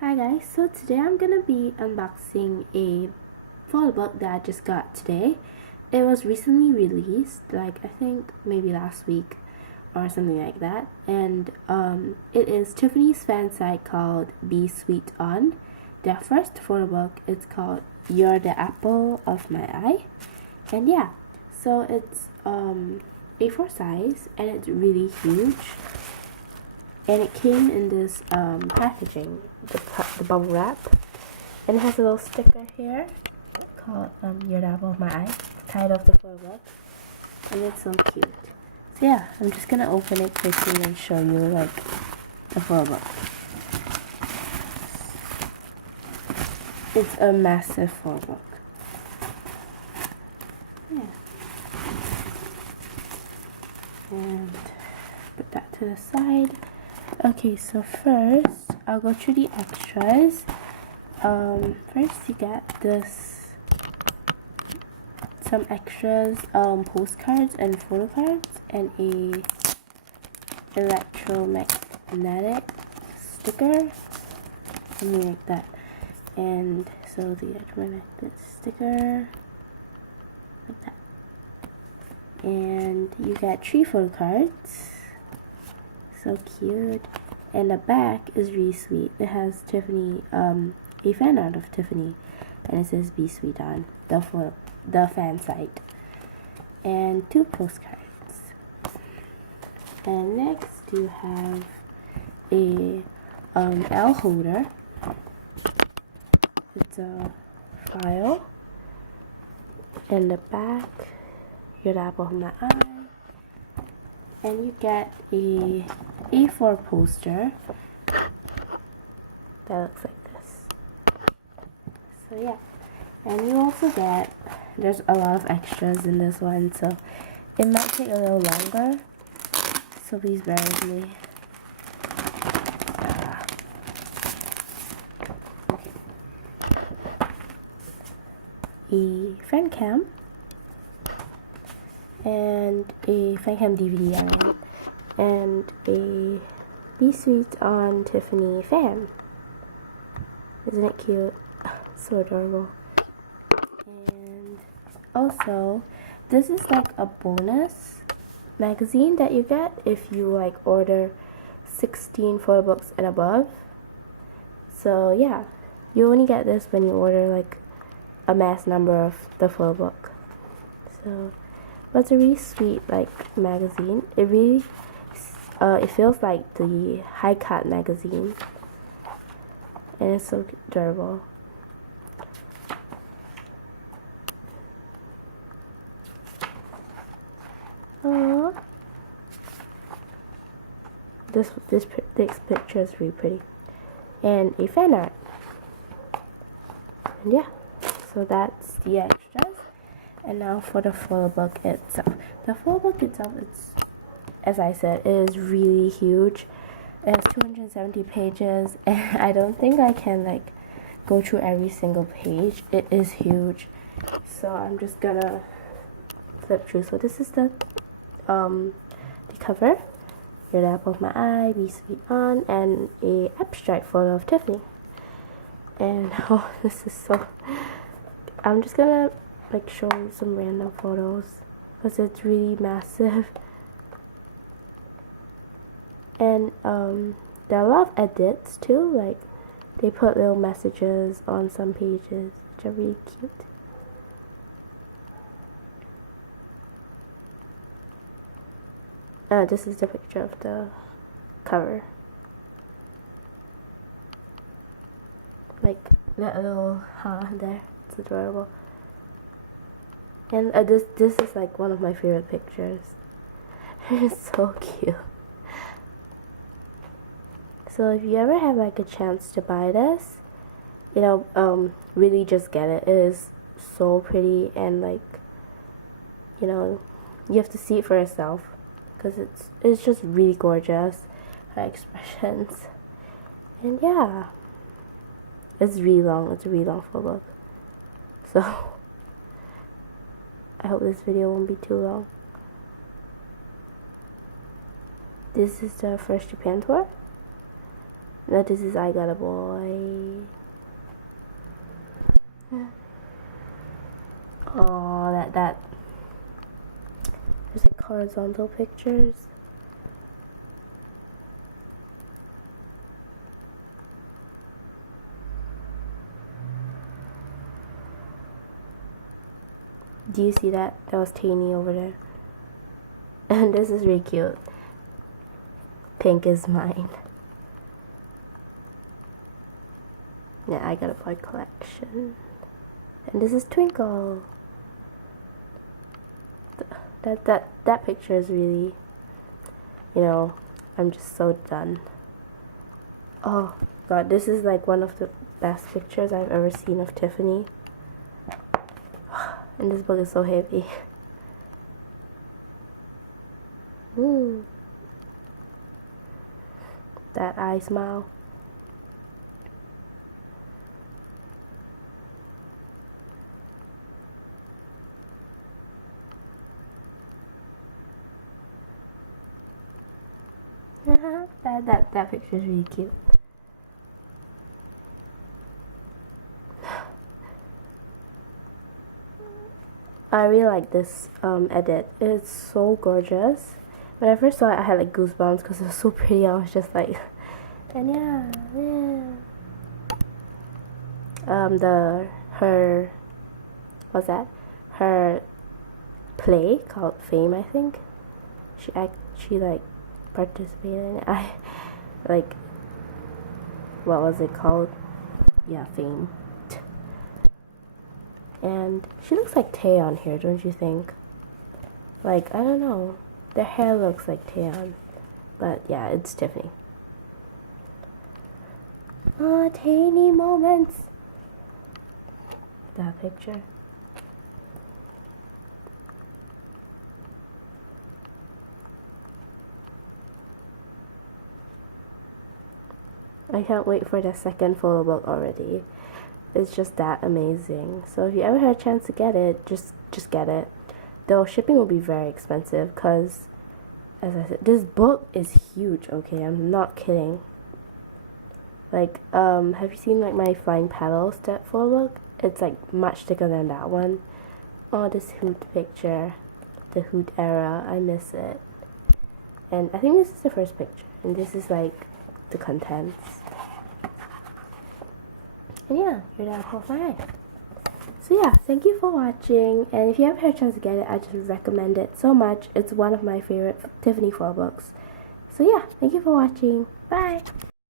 Hi guys, so today I'm gonna be unboxing a Photobook that I just got today. It was recently released, like I think maybe last week or something like that, and it is Tiffany's fan site called Be Sweet On. Their first Photobook is called You're the Apple of My Eye, and yeah, so it's A4 size and it's really huge. And it came in this packaging, the bubble wrap, and it has a little sticker here called You're the Apple of My Eye, tied off the Photobook, and it's so cute. So yeah, I'm just gonna open it quickly and show you like the Photobook. It's a massive Photobook. Yeah. And put that to the side. Okay, so first I'll go through the extras. First you get some extras, postcards and photo cards, and a electromagnetic sticker, something like that. And so the electromagnetic sticker, like that. And you get 3 photo cards. So cute. And the back is really sweet. It has Tiffany, a fan art of Tiffany, and it says Be Sweet On the fan site, and 2 postcards. And next you have a L holder. It's a file. And the back, You're the Apple of My Eye. And you get a A4 poster that looks like this. So yeah, and you also get, there's a lot of extras in this one, so it might take a little longer, so please bear with me. Okay. A fan cam, and a fan cam DVD and a Be Sweet On Tiffany fan. Isn't it cute? So adorable. And also, this is like a bonus magazine that you get if you like order 16 photo books and above. So yeah, you only get this when you order like a mass number of the photo book. So, but it's a really sweet like magazine. It really it feels like the high cut magazine, and it's so durable. Aww. This picture is really pretty, and a fan art. And yeah, so that's the extras. And now for the photo book itself. The photo book itself, it's, as I said, it is really huge. It has 270 pages, and I don't think I can like go through every single page. It is huge, so I'm just gonna flip through. So this is the cover. You're the Apple of My Eye, Be Sweet On, and a abstract photo of Tiffany. And oh, this is so. I'm just gonna like show you some random photos because it's really massive. And there are a lot of edits too, like they put little messages on some pages which are really cute. This is the picture of the cover, like that little there, it's adorable. And this is like one of my favorite pictures. It's so cute. So if you ever have like a chance to buy this, you know, really just get it. It is so pretty, and like, you know, you have to see it for yourself because it's just really gorgeous, her expressions. And yeah, it's really long. It's a really long photo book. So I hope this video won't be too long. This is the first Japan tour. Now this is I Got a Boy. Oh, that. There's like horizontal pictures. Do you see that? That was Tiffany over there. And this is really cute. Pink is mine. Yeah, I Got a Boy collection. And this is Twinkle. That picture is really, you know, I'm just so done. Oh god, this is like one of the best pictures I've ever seen of Tiffany. And this book is so heavy. Ooh. That eye smile. that picture is really cute. I really like this edit. It's so gorgeous. When I first saw it, I had like goosebumps because it was so pretty. I was just like, and yeah. Her play called Fame, I think. She like participated in it. I like, what was it called? Yeah, Fame. And she looks like Tay on here, don't you think? Like, I don't know. Their hair looks like Taeyeon. But yeah, it's Tiffany. Oh, tiny moments. That picture. I can't wait for the second Photobook already. It's just that amazing. So if you ever had a chance to get it, just get it. Though shipping will be very expensive because, as I said, this book is huge, okay? I'm not kidding. Like, have you seen like my Flying Petals that Photobook? It's like much thicker than that one. Oh, this Hoot picture. The Hoot era. I miss it. And I think this is the first picture. And this is like the contents. And yeah, you're the apple of my eye. So yeah, thank you for watching. And if you ever had a chance to get it, I just recommend it so much. It's one of my favorite Tiffany Photobooks. So yeah, thank you for watching. Bye!